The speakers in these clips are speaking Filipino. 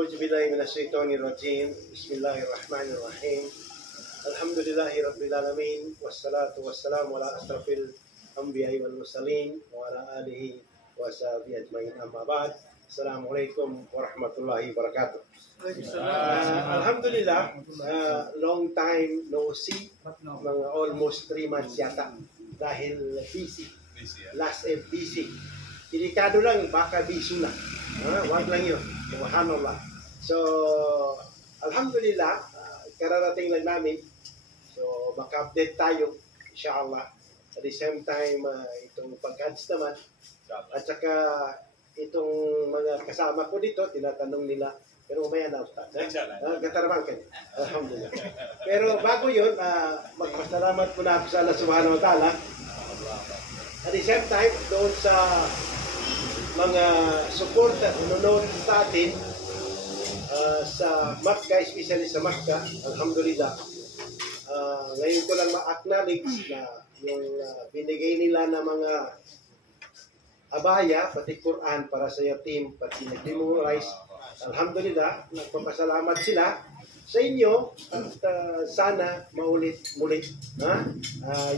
أعوذ بالله من الشيطان الرجيم بسم الله الرحمن الرحيم الحمد لله رب العالمين والصلاة والسلام على أشرف الأنبياء والمرسلين وعلى آله وصحبه أجمعين أما بعد السلام عليكم ورحمة الله وبركاته. Alhamdulillah, long time no see, mga almost 3 months yata dahil busy. Last busy. Delikado lang, baka busy na. Wag lang yun. Subhanallah. So, alhamdulillah, kararating lang namin. So, maka-update tayo, inshallah. At the same time, itong pag-ads naman. At saka, itong mga kasama ko dito, tinatanong nila, pero umaya na, Ustaz. Katarabang ka. Alhamdulillah. Pero bago yun, magpasalamat po na ako sa Allah subhanahu wa ta'ala. At the same time, doon sa mga support at nanonood sa atin sa Makkah, especially sa Makkah, alhamdulillah. Ngayon ko lang ma-acknowledge na yung binigay nila na mga abaya, pati Quran para sa your team, pati nag-memorize. Alhamdulillah, nagpapasalamat sila sa inyo at sana maulit-mulit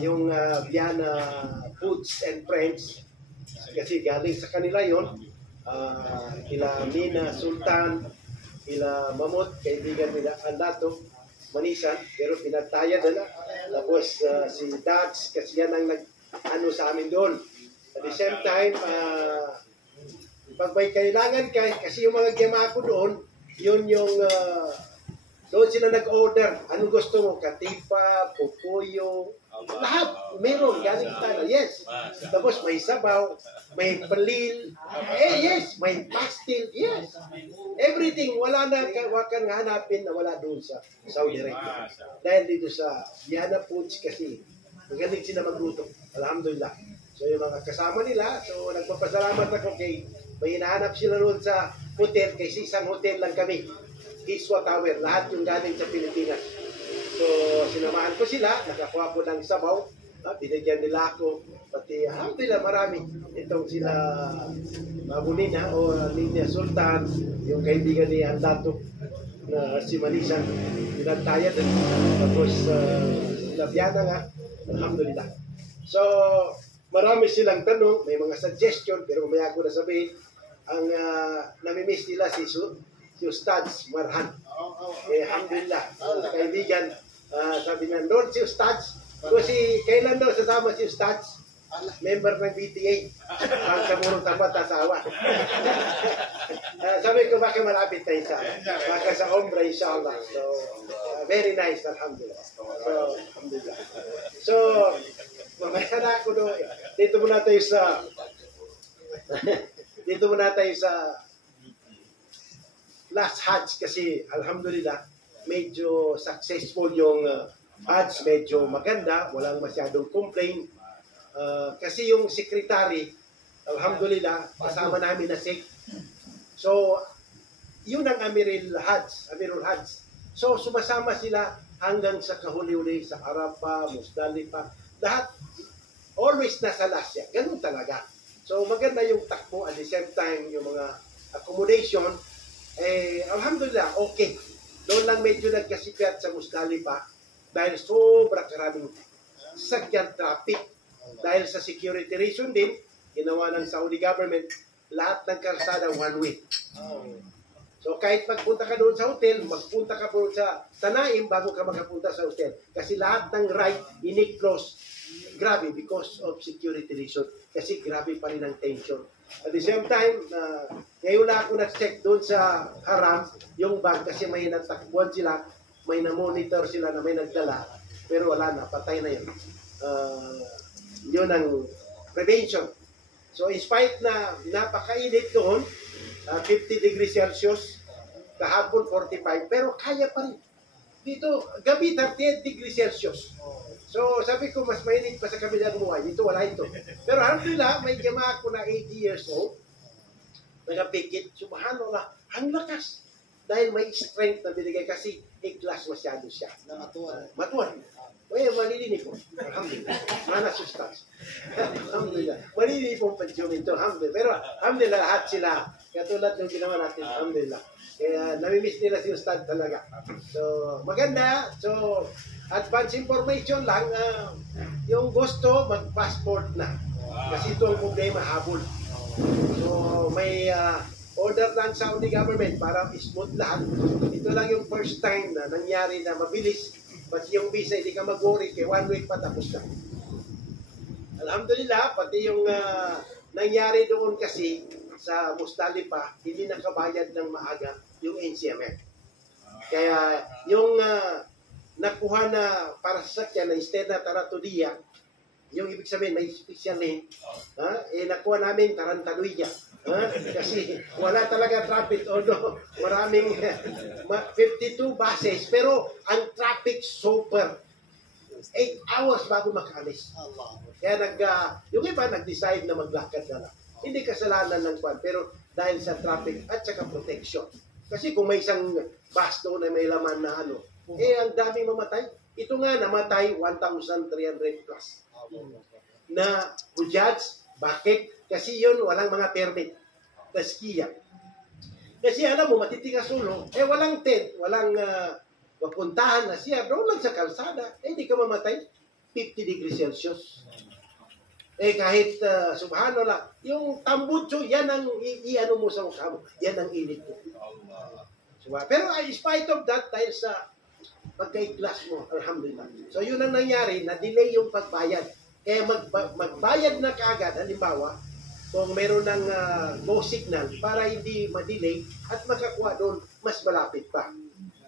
yung Viana Foods and Friends kasi galing sa kanila yon. Ila Mina Sultan, ila Mamut, kaibigan nila Andato Manisan, pero pinagtaya na. Tapos si Dax kasi yan ang nag-ano sa amin doon. At the same time, pag may kailangan kasi yung mga gema ko doon, yun yung doon sila nag-order. Anong gusto mo? Katipa, pupuyo, lahat. Meron, galing tayo. Yes. Tapos may sabaw, may palil. Yes. May pastil. Yes. Everything. Wala na kang hanapin na wala doon sa Saudi Arabia. Dahil dito sa Viana Foods kasi magaling sila magluto. Alhamdulillah. So yung mga kasama nila, so nagpapasalamat ako kay may hinahanap sila doon sa hotel, kasi isang hotel lang kami. Hiswa Tower, lahat yung galing sa Pilipinas. So, sinamahan ko sila, nakakuha ko ng sabaw, binigyan nila ako, pati alhamdulillah marami. Itong sila Mabunina o Linya Sultan, yung kaibigan ni Andato, na si Manisan, pinagtaya din. Tapos, sila Viana nga, alhamdulillah. So, marami silang tanong, may mga suggestion, pero umaya ko na sabihin, ang namimiss nila si Ustaz Marhan. Alhamdulillah. Kaibigan, sabi niya, Lord si Ustaz. Kasi kailan daw sasama si Ustaz? Member ng BTA. Ang kamurong tapat asawa. Sabi ko, baka malapit na isa. Baka sa Omra, inshallah. So, very nice, alhamdulillah. So, alhamdulillah. So, mamaya na ako doon. Dito muna tayo sa last Hajj kasi alhamdulillah medyo successful yung Hajj, medyo maganda, walang masyadong complaint. Kasi yung secretary, alhamdulillah, kasama namin na Sheikh. So, yun ang Amirul Hajj. So, sumasama sila hanggang sa kahuli-huli, sa Arafah, Musdalifah, lahat, always nasa last year. Ganun talaga. So, maganda yung takbo at the same time, yung mga accommodation, alhamdulillah, okay. Doon lang medyo nagkasipyat sa Musdalifah dahil sobra karaming sakyan traffic. Dahil sa security reason din, ginawa ng Saudi government, lahat ng kalsada one way. So kahit magpunta ka doon sa hotel, magpunta ka doon sa Tanaim bago ka makapunta sa hotel. Kasi lahat ng right, ini-close. Grabe, because of security reason. Kasi grabe pa rin ang tension. At the same time, ngayon na ako nag-check doon sa Haram, yung bag, kasi may natakbuhan sila, may na-monitor sila na may nagdala, pero wala na, patay na yun. Yun ang prevention. So, in spite na napakainit doon, 50 degrees Celsius, kahapon 45, pero kaya pa rin. Dito, gabi 38 degrees Celsius. So, sabi ko, mas mainit pa sa kabilang buhay. Dito, wala ito. Pero alhamdulillah, may jama ako na 80 years old. Nagapikit. Subhanallah, ang lakas. Dahil may strength na binigay kasi iklas masyado siya. Na matuwan. Malilinig po. Alhamdulillah. Mana substance. Alhamdulillah. Malilinig po ang pansyon ito. Alhamdulillah. Pero alhamdulillah lahat sila. Katulad ng ginawa natin. Alhamdulillah. Kaya namimiss nila si Ustad talaga. So, maganda. So, advance information lang, yung gusto, mag-passport na. Kasi ito ang problema, habol. So, may order ng Saudi government para smooth lahat. Ito lang yung first time na nangyari na mabilis. Pati yung visa, hindi ka mag-worry, kaya 1 week pa tapos na. Alhamdulillah, pati yung nangyari doon kasi sa Musdalifah, hindi nakabayad ng maaga yung NCMF. Kaya yung nakuha na para sa sakyan na instead na Taratudía, yung ibig sabihin may special name, nakuha namin Tarantaduya. Kasi wala talaga traffic, although maraming 52 buses, pero ang traffic super 8 hours bago makaalis. Kaya yung iba nag-decide na maglakad na lang. Hindi kasalanan ng kwan, pero dahil sa traffic at saka protection. Kasi kung may isang bus doon na may laman na ang daming mamatay. Ito nga namatay 1,300 plus na hujats. Bakit? Kasi yun walang mga permit na skiya. Kasi alam mo, matitigas ulo, walang tent, walang mapuntahan na siya, doon lang sa kalsada, hindi ka mamatay, 50 degrees Celsius. Kahit, subhanallah, yung tambutso, yan ang i-ano mo sa mukha mo, yan ang init mo. Pero in spite of that, dahil sa pagka-iklas mo, alhamdulillah. So yun ang nangyari, na-delay yung pagbayad. Kaya magbayad na kaagad, halimbawa, kung meron ng go signal para hindi ma-delay at makakuha doon, mas malapit pa.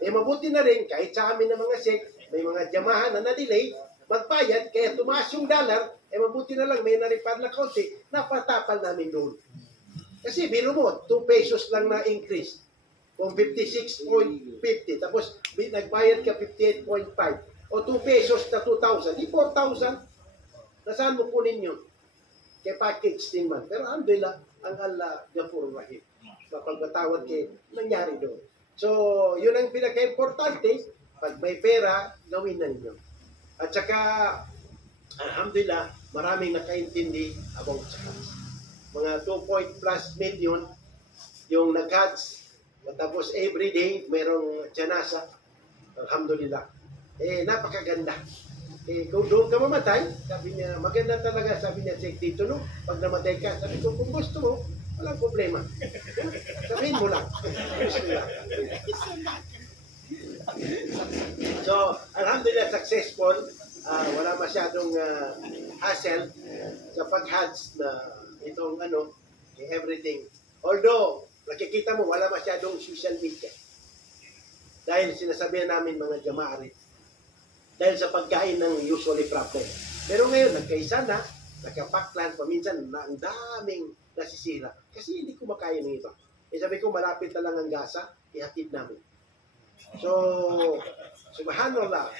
Mabuti na rin, kahit sa amin ng mga sek, may mga jamahan na na-delay, magbayad, kaya tumaas yung dollar, mabuti na lang, may naripad na konti, napatapal namin doon. Kasi biro mo, 2 pesos lang na increase. Kung 56.50, tapos nagbayad ka 58.5, o 2 pesos na 2,000, di 4,000, nasaan mo kunin yun? Kaya package din man. Pero alhamdulillah, ang Allah, Ghafur Rahim. Mapagpatawad kayo, nangyari doon. So, yun ang pinaka-importante, pag may pera, gawin na ninyo. At saka, alhamdulillah, maraming nakaintindi about sa Hajj. Mga 2+ million yung nag-Hajj. Tapos everyday, mayroong janasa. Alhamdulillah. Napakaganda. Kung doon ka mamatay, sabi niya, maganda talaga, sabi niya, dito no, pag namatay ka, sabi ko, kung gusto mo, walang problema. Sabihin mo lang. So, alhamdulillah, successful. Wala masyadong hassle sa pag-Hajj na itong everything. Although, nakikita mo, wala masyadong social media. Dahil sinasabihan namin mga jamaarit, dahil sa pagkain ng usually problem. Pero ngayon, nagkaisa na, nagkapaklan, paminsan na ang daming nasisira. Kasi hindi ko makaya ng iba. Sabi ko, malapit na lang ang gasa, ihatid namin. So, subhanallah,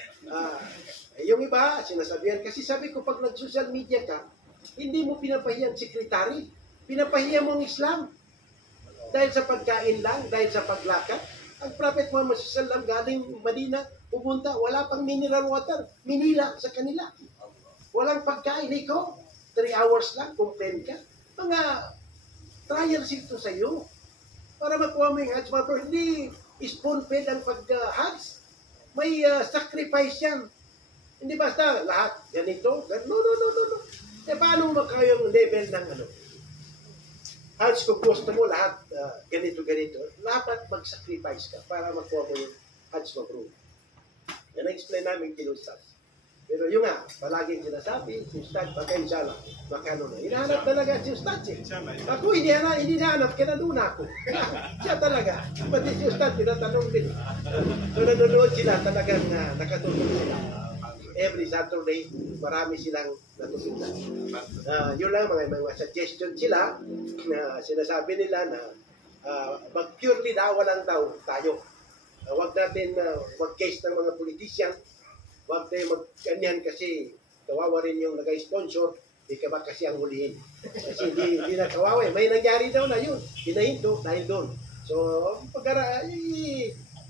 yung iba, sinasabihan, kasi sabi ko, pag nag-social media ka, hindi mo pinapahiyan sekretary, pinapahiyan mo ang Islam. Dahil sa pagkain lang, dahil sa paglakad, ang Prophet Muhammad sallallahu galing Madina, pupunta, wala pang mineral water, minila sa kanila. Walang pagkain, ikaw, 3 hours lang, complain ka. Mga trials ito sa iyo. Para makuha mo yung Hajj, hindi spoon-fed ang pag-Hajj. May sacrifice yan. Hindi basta lahat ganito, no. Paano makaya yung level ng Hajj, kung gusto mo lahat ganito, dapat mag-sacrifice ka para makuha mo yung Hajj mabrur. Yan ang-explain namin kinusap. Pero yung palaging sinasabi, si Ustad, baka inshallah, makano na. Hinahanap talaga si Ustad. Ako, hindi hinahanap, kinaduna ako. Siya talaga. Pati si Ustad, tinatanong din. So, nanonood sila talagang nakatulog sila. Every Saturday, marami silang natutunan. Yun lang, mga suggestion sila na sinasabi nila na mag-purely dawa lang daw tayo. Huwag natin mag-case ng mga politician. Huwag tayo mag-ganyan kasi kawawa rin yung nag-sponsor. Di ka ba kasi ang hulihin? Kasi hindi na kawawa. May nangyari daw na yun. Hinahinto dahil doon. So,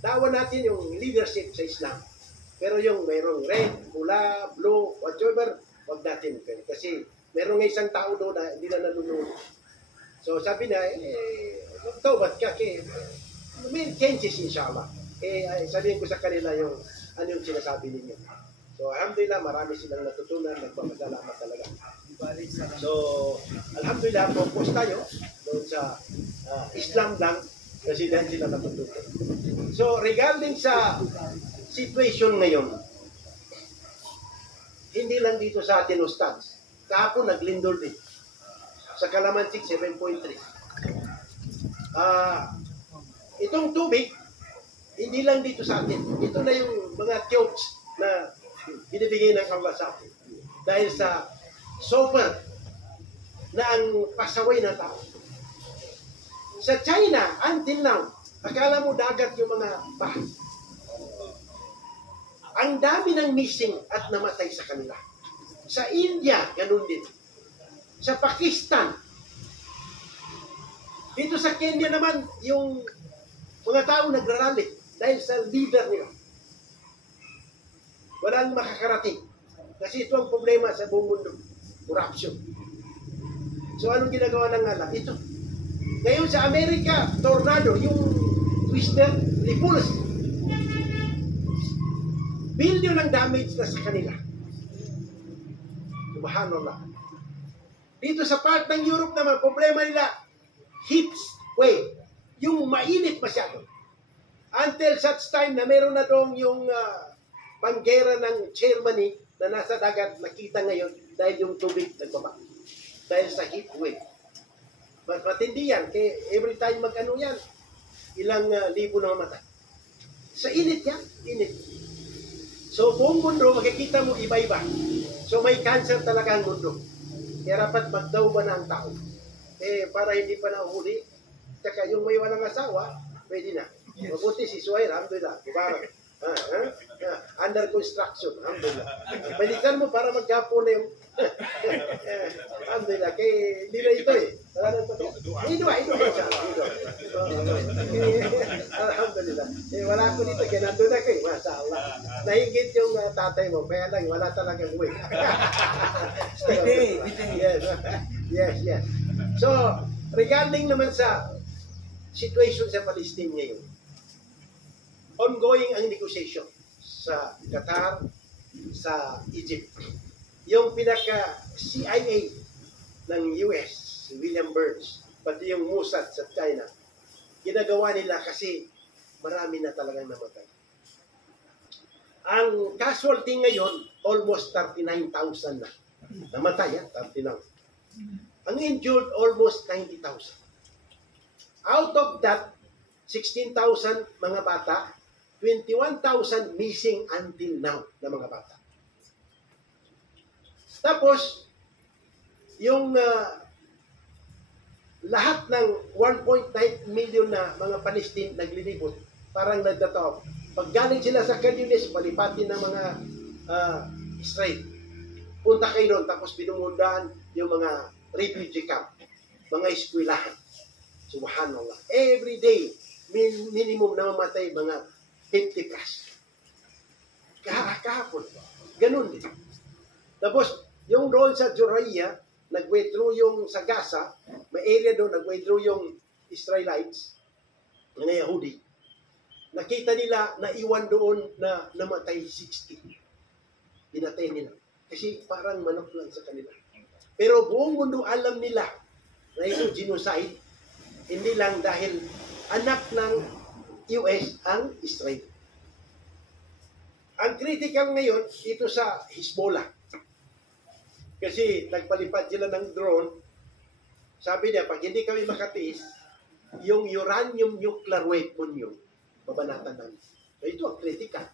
dawa natin yung leadership sa Islam. Pero yung mayroong red, pula, blue, whatever, wag natin. Kasi mayroong isang tao doon na hindi na nalunod. So sabi na, magtawad ka. may changes inshallah. Sabihin ko sa kanila ano yung sinasabi ninyo. So, alhamdulillah, marami silang natutunan, nagpapasalamat talaga. So, alhamdulillah, focus tayo doon sa Islam lang kasi dahil sila natutunan. So, regarding sa situation ngayon, hindi lang dito sa atin, Ustads. Kahapon, naglindol din. Sa Calamansig, 7.3. Itong tubig, hindi lang dito sa atin. Ito na yung mga tubes na binibigay ng Allah sa atin. Dahil sa super na ang pasaway na tao. Sa China, until now, akala mo dagat yung mga bahay. Ang dami ng missing at namatay sa kanila. Sa India, ganun din. Sa Pakistan. Dito sa Kenya naman, yung mga tao nagrarally dahil sa leader nila. Walang makakarating. Kasi ito ang problema sa buong mundo. Corruption. So anong ginagawa ng Allah? Ito. Ngayon sa Amerika, tornado, yung twister, repulse. Billion ang damage na sa kanila. Subhanallah. Dito sa part ng Europe naman, problema nila, heat wave. Yung mainit masyado. Until such time na meron na doon yung panggera ng Germany na nasa dagat, nakita ngayon dahil yung tubig nagbaba. Dahil sa heat wave. Mas matindi yan. Kaya every time mag-ano yan, ilang libo na mamatay. Sa init yan, init. So buong mundo, makikita mo iba-iba. So may cancer talaga ang mundo. Kaya dapat magdaw ba na ang tao? Para hindi pa nahuli. Tsaka yung may walang asawa, pwede na. Mabuti si Suhair, alhamdulillah. Mubarak. Under construction, alhamdulillah. Balikan mo para magkapo na yung alhamdulillah. Kaya hindi na ito eh. Ito siya. Alhamdulillah. Wala ko dito, kaya nandun na kayo. Masya Allah. Nahigit yung tatay mo, kaya lang wala talagang uwi. Yes. So, regarding naman sa situation sa Palestine ngayon, ongoing ang negotiation sa Qatar, sa Egypt. Yung pinaka-CIA ng US, si William Burns, pati yung Mossad sa China, ginagawa nila kasi marami na talagang namatay. Ang casualty ngayon, almost 39,000 na. Namatay, 39. Ang injured, almost 90,000. Out of that, 16,000 mga bata, 21,000 missing until now na mga bata. Tapos, yung lahat ng 1.9 million na mga Palestine naglilibot, parang nagdataw. Pag galing sila sa Kanyunis, palipatin ng mga Israel. Punta kayo doon, tapos binumundaan yung mga refugee camp, mga eskwelahan. Subhanallah. Every day, minimum na mamatay mga 50 plus. Kahapon. Ganun din. Tapos, yung doon sa Joraya, nag-withdraw yung sa Gaza, may area doon, nag-withdraw yung Israelites, mga Yahudi. Nakita nila na iwan doon na namatay 60. Pinatay nila. Kasi parang manok lang sa kanila. Pero buong mundo alam nila na ito genocide, hindi lang dahil anak ng US ang Israel. Ang critical ngayon, ito sa Hezbollah. Kasi nagpalipad sila ng drone, sabi niya, pag hindi kami makatiis, yung uranium nuclear weapon nyo, babanatan namin. So ito ang critical.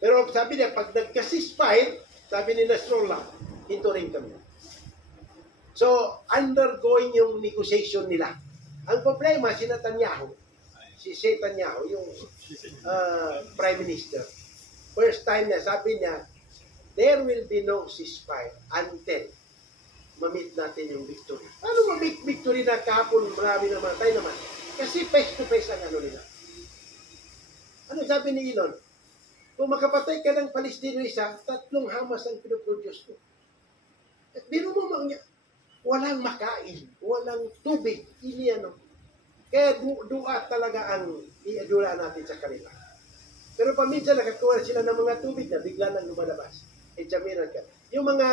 Pero sabi niya, pag nagka-ceasefire, sabi ni Nasrallah, hinto rin kami. So, undergoing yung negotiation nila. Ang problema, si Netanyahu, yung Prime Minister, first time na sabi niya, there will be no ceasefire until ma-meet natin yung victory. Paano ma-meet victory na kahapon marami na matay naman? Kasi face-to-face ang ano nila. Ano sabi ni Elon? Kung makapatay ka ng Palestino isa, 3 Hamas ang pinoproduce mo. At biro mo mga, walang makain, walang tubig, ini ano. Kaya dua talaga ang iadula natin sa kanila. Pero paminsan nakakuha sila ng mga tubig na bigla lang lumalabas. Itsamiran ka. Yung mga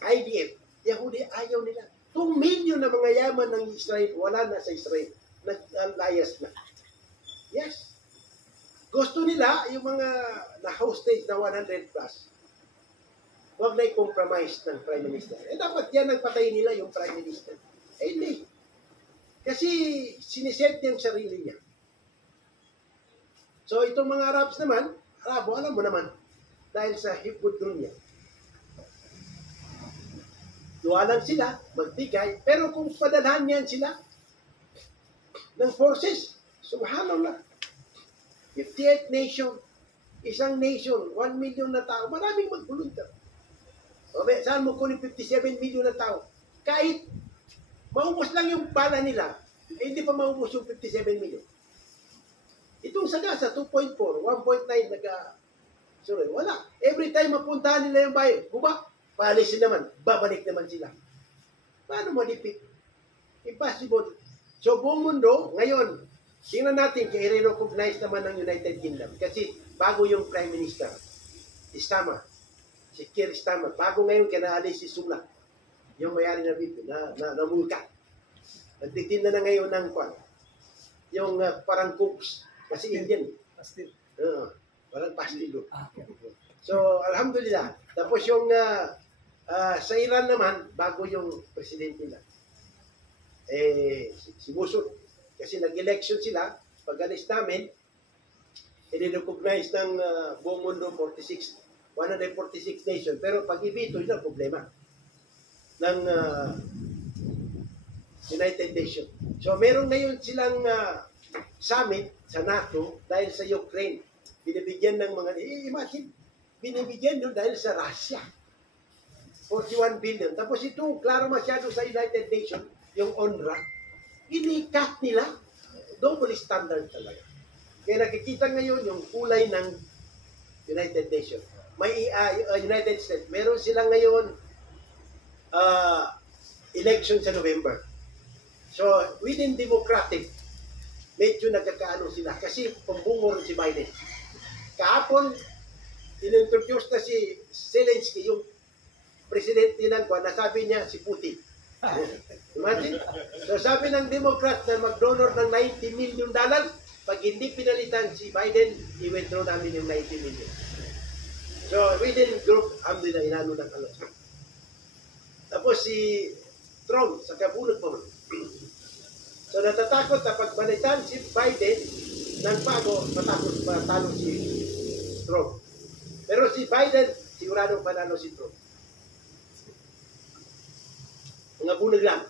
IDF, Yahudi, ayaw nila. 2 million na mga yaman ng Israel, wala na sa Israel. Nag-alayas na. Yes. Gusto nila, yung mga na-hostage na 100 plus, huwag na i-compromise ng Prime Minister. Dapat yan ang patayin nila yung Prime Minister. Hindi. Kasi siniset niya ang sarili niya. So itong mga Arabs naman, Arabo, alam mo naman, dahil sa hipod niya. Duwa lang sila, magbigay, pero kung padalhan niyan sila ng forces, subhanallah, 58 nation, isang nation, 1 million na tao, maraming mag-volunteer. O, saan mo kunin 57 million na tao? Kahit maubos lang yung bala nila, hindi pa maubos yung 57 million. Itong Sagasa, 2.4, 1.9, sorry, wala. Every time mapuntahan nila yung bayan, paalisin naman, babalik naman sila. Paano malipit? Impossible. So, buong mundo, ngayon, tingnan natin, kaya i-recognize naman ng United Kingdom. Kasi, bago yung Prime Minister, Starmer, si Keir Starmer, bago ngayon, kinaalis si Sunak, yung mayari na bito, na mulka. Nagtitinda na ngayon ng kwan. Yung parang cooks, kasi Indian. Pastil. Parang pastil. So, alhamdulillah. Tapos yung sa Iran naman, bago yung presidente nila. Si Busut. Kasi nag-election sila, pag-alis namin, i-recognize ng buong mundo 146 nation. Pero pag ibito, yun ang problema ng United Nations. So, meron ngayon silang summit sa NATO dahil sa Ukraine. Binibigyan ng mga, imagine, binibigyan yun dahil sa Russia. 41 billion. Tapos ito, klaro masyado sa United Nations, yung UNRWA, inikat nila, double standard talaga. Kaya nakikita ngayon yung kulay ng United Nations. May United States, meron sila ngayon election sa November. So, within Democratic, medyo nagkakaano sila kasi pambungor si Biden. Kahapon, inintroduce na si Zelensky, yung presidente ng Kuwan, nasabi niya si Putin. Imagine? So sabi ng Democrat na mag-donor ng $90 million, pag hindi pinalitan si Biden, i-withdraw namin yung $90 million. So within group, alhamdulillah, inano ng alas. Tapos si Trump, sa kabunod pa man. So natatakot na pag balitan si Biden ng bago, matalo si Trump. Pero si Biden, siguradong panalo si Trump. Mga bunag lang.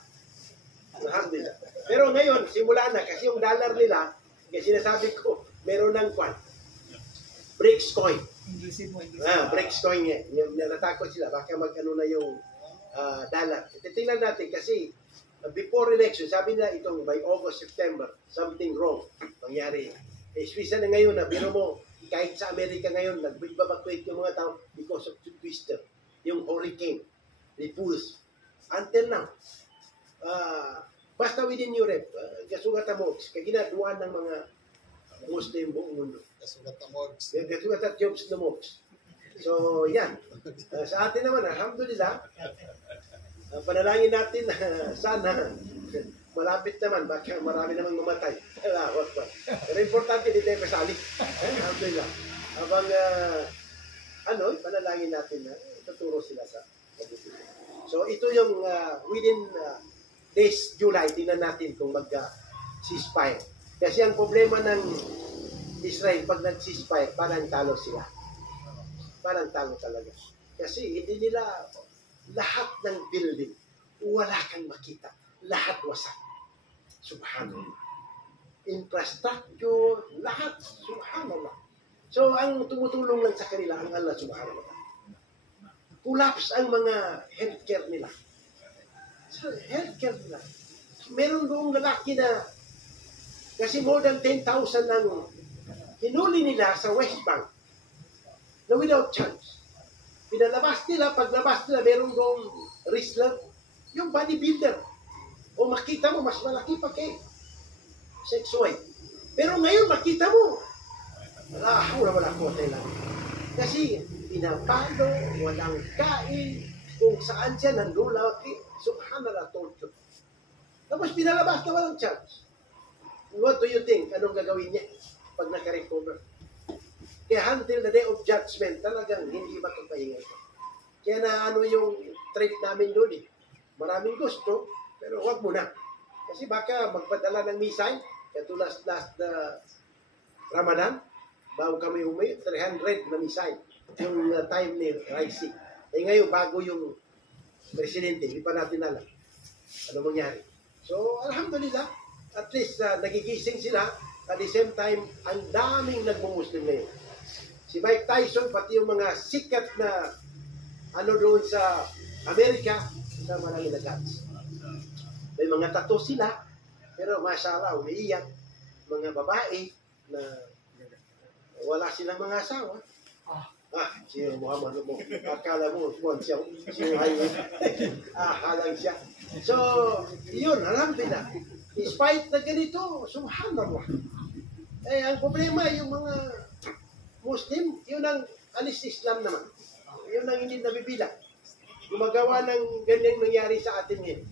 Alhamdulillah. Pero ngayon, simula na, kasi yung dollar nila, kasi sinasabi ko, meron ng kwan. Breaks coin. Breaks coin niya. Natakot sila, baka mag-ano na yung dollar. Titingnan natin kasi, before election, sabi nila itong by August, September, something wrong mangyari. Especially na ngayon, na biro mo, kahit sa Amerika ngayon, nagbabakwit yung mga tao because of the twister, yung hurricane, repulse. Until now, basta within Europe, gasugatan mo, kaginaduan ng mga Muslim buong mundo. Gasugatan mo. Gasugatan jobs na mo. So, yan. Sa atin naman, alhamdulillah, panalangin natin na sana malapit naman, baka marami namang mamatay. Pero importante, hindi tayo kasali. Alhamdulillah. Habang, panalangin natin na tuturo sila sa mabuti. So, ito yung within this July, tingnan natin kung mag-ceasefire. Kasi ang problema ng Israel, pag nag-ceasefire, parang talo sila. Parang talo talaga. Kasi hindi nila lahat ng building, wala kang makita. Lahat wasak. Subhanallah. Infrastructure, lahat. Subhanallah. So, ang tumutulong lang sa kanila, ang Allah subhanallah. Collapse ang mga healthcare nila. So, healthcare nila. Meron doong lalaki na kasi more than 10,000 ang hinuli nila sa West Bank na without charge. Pinalabas nila, paglabas nila, meron doong wristler, yung bodybuilder. O makita mo, mas malaki pa kay. sexual. Pero ngayon, makita mo, wala ko lang. Kasi pinapalo, walang kain, kung saan siya nandulaki, subhanallah, torture. Tapos pinalabas na walang charge. What do you think? Anong gagawin niya pag naka-recover? Kaya until the day of judgment, talagang hindi makapahinga. Kaya na yung trip namin doon eh. Maraming gusto, pero wag mo na. Kasi baka magpadala ng missile, katulad last Ramadan, bago kami 300 na missile. Yung time ni Raisi. Eh ngayon, bago yung presidente, hindi pa natin alam ano mangyari. So, alhamdulillah, at least nagigising sila. At the same time, ang daming nagmumuslim ngayon. Si Mike Tyson, pati yung mga sikat na doon sa Amerika, na marami na guns. May mga tattoo sila, pero mashallah, umiiyak. Mga babae na wala silang mga asawa. Si Muhammad mo, akala mo, siya halang siya. So, yun, alhamdulillah. Despite na ganito, subhanallah. Eh, ang problema, yung mga Muslim, yun ang alis Islam naman. Yun ang hindi nabibilang. Gumagawa ng ganyan nangyari sa atin ngayon.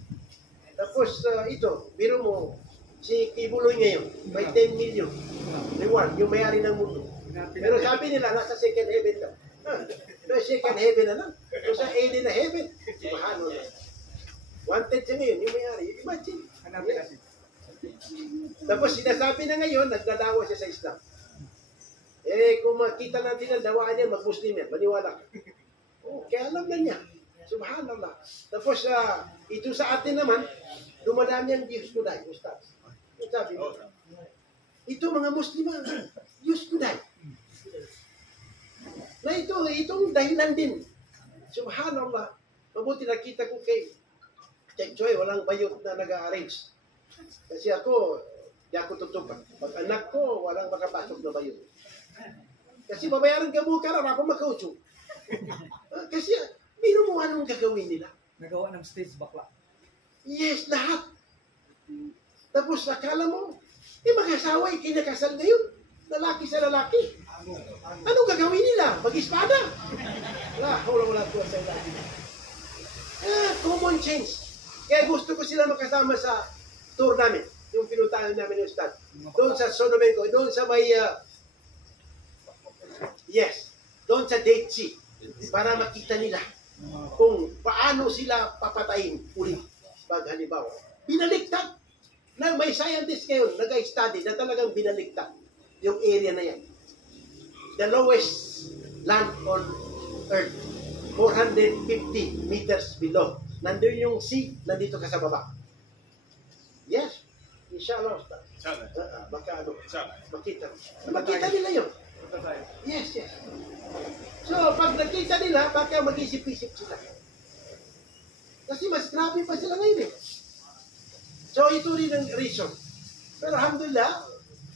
Tapos, ito, biro mo, si Kibuloy ngayon, may 10 million reward, yung mayari ng mundo. Pero sabi nila, nasa second heaven daw. No, second heaven na lang. So sa alien na heaven. Subhanallah. Wanted siya ngayon, yung mayari. Imagine. Yes. Tapos sinasabi na ngayon, nagdadawa siya sa Islam. Eh, kung makita natin ang dawaan niya, mag-Muslim yan. Maniwala ka. Kaya alam na niya. Subhanallah. Tapos, ito sa atin naman, dumadami ang Diyos ko dahil, Ustaz. Sabi mo, ito mga Muslim, Diyos ko dahil. Na itong dahilan din. Subhanallah. Mabuti nakita ko kay Check Joy, walang bayot na nag-arrange. Kasi ako, di ako tutupan. Pag anak ko, walang makapasok na bayot. Kasi babayaran ka mo, karara pa makautso. Kasi, biro mo anong gagawin nila? Nagawa ng stage bakla. Yes, lahat. Tapos akala mo, mag-asawa, kinakasal ngayon. Lalaki sa lalaki. Anong gagawin nila? Mag-espada? Wala tuwa sa lalaki. Common sense. Kaya gusto ko sila makasama sa tour namin. Yung pinuntahan namin yung stad. Doon sa Sonomenco, doon sa may doon sa Dead Sea. Para makita nila kung paano sila papatayin ulit. Pag halimbawa, binaliktad. Na may scientist ngayon, nag-study na talagang binaliktad yung area na yan. The lowest land on Earth, 450 meters below. Nandun yung sea, nandito ka sa baba. Yes. Inshallah. Baka makita. Makita nila yun. Yes. So, pag nakita nila, baka mag-isip-isip sila. Kasi mas grabe pa sila ngayon eh. So, ito rin ang reason. Pero alhamdulillah,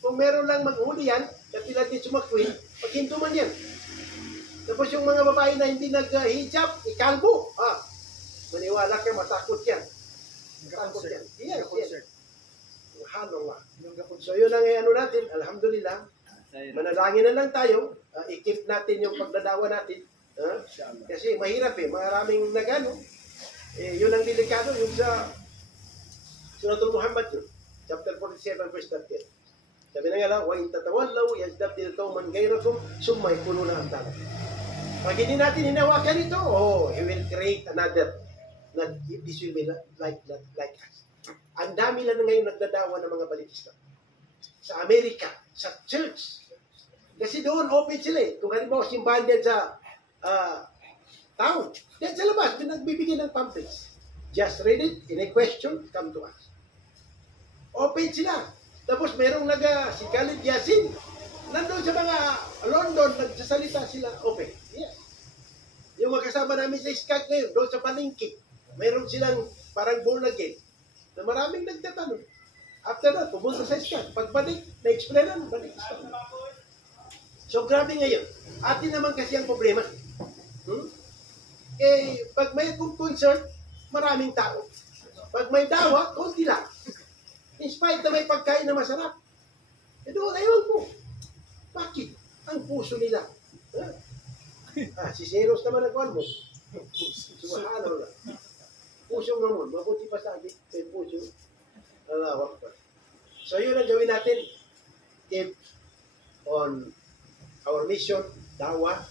kung meron lang maghuli yan, katulad ni Sumakwi, paghinto man yan. Tapos yung mga babae na hindi nag-hijab, ikalbo. Maniwala ka, matakot yan. Matakot yan. Yes. Subhanallah. So, yun ang natin. Alhamdulillah. Manalangin na lang tayo. I-keep natin yung pagdadawa natin. Kasi mahirap eh. Maraming nagano. Yun ang delikado. Yung sa Suratul Muhammad yun. Chapter 47, verse 13. Sabi na nga lang, وَإِن تَتَوَلَّوْا يَزْدَبْدِلْ قَوْمًا غَيْرَكُمْ ثُمَّ يَكُونُونَ أَمْثَالَكُمْ. Pag hindi natin hinawakan ito, He will create another. This will be like us. Ang dami lang ngayon nagdadawa ng mga balitista. Sa Amerika, sa church. Kasi doon, open sila eh. Kung halimbawa, simbahan din sa town. Diyan sa labas, nagbibigay ng pamphlets. Just read it, in a question, come to us. Open sila. Tapos merong si Khalid Yasin, nandun sa mga London, nagsasalita sila, open. Yes. Yung magkasama namin sa Skype ngayon, doon sa palengke, meron silang parang born again, na maraming nagtatanong. After that, pumunta sa Skype. Pagbalik, na-explain lang, balik Skype. So, grabe ngayon. Atin naman kasi ang problema. Pag may concert, maraming tao. Pag may dawa, konti lang. In spite na may pagkain na masarap. E doon, ewan ko. Bakit? Ang puso nila. Si Zeros naman ang kuwan mo. Subhanallah. Puso naman. Mabuti pa sa akin. May puso. Allahu Akbar. So yun ang gawin natin. Keep on our mission, dawa,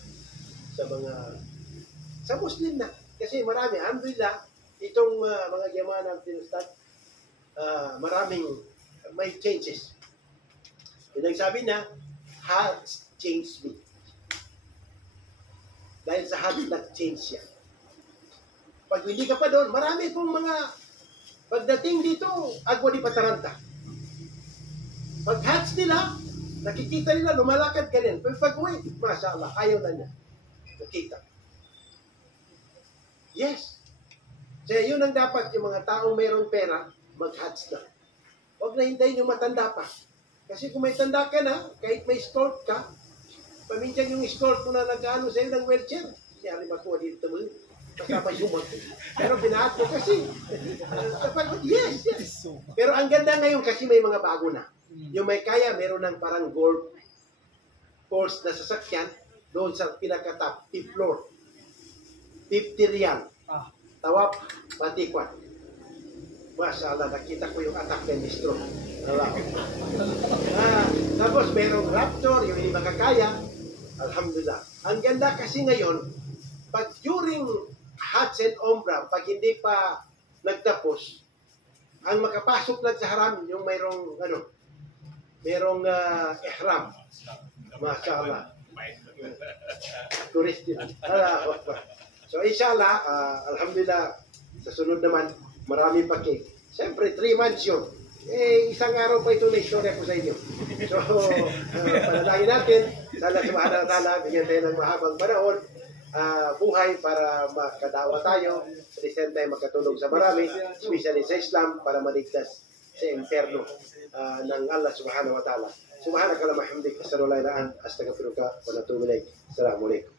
sa Muslim na. Kasi marami, alhamdulillah, itong mga Yamana ng Tinustad, maraming may changes. Yun ang sabi na, has changed me. Dahil sa has nag-change siya. Pag hindi ka pa doon, marami pong mga pagdating dito, agwa di pataranta. Pag hats nila, nakikita nila, lumalakad ka rin. Pag uwi, mashallah, ayaw na niya. Nakita. Yes. Kaya yun ang dapat yung mga taong mayroong pera, mag-hats na. Huwag na hintayin yung matanda pa. Kasi kung may tanda ka na, kahit may scold ka, paminsan yung scold mo na nag-ano sa'yo ng wheelchair, yari makuha dito mo. Kasama yung mag. Pero binahat mo kasi. Yes. Pero ang ganda ngayon kasi may mga bago na. Yung may kaya, meron ng parang golf course na sasakyan doon sa pinaka-top, 5th floor. 50 riyal. Tawap, matikwan. Mashallah, nakita ko yung attack ng distro. Tapos merong Raptor, yung hindi makakaya. Alhamdulillah. Ang ganda kasi ngayon, pag during Hajj and Umrah, pag hindi pa nagtapos, ang makapasok lang sa haram, yung mayroong ihram. Mashallah. Tourist din. So inshallah, alhamdulillah, sa sunod naman, marami pa cake. Siyempre, 3 months yun. Isang araw pa ito na istorya ko sa inyo. So, panalangin natin, sana subhanahu wa ta'ala, bigyan tayo ng mahabang panahon, buhay para makadawa tayo, at the same time makatulong sa marami, especially sa Islam, para maligtas sa impyerno ng Allah subhanahu wa ta'ala. Subhanaka Allahumma hamdik, astaghfiruka wa atubu ilaik. Assalamu alaikum.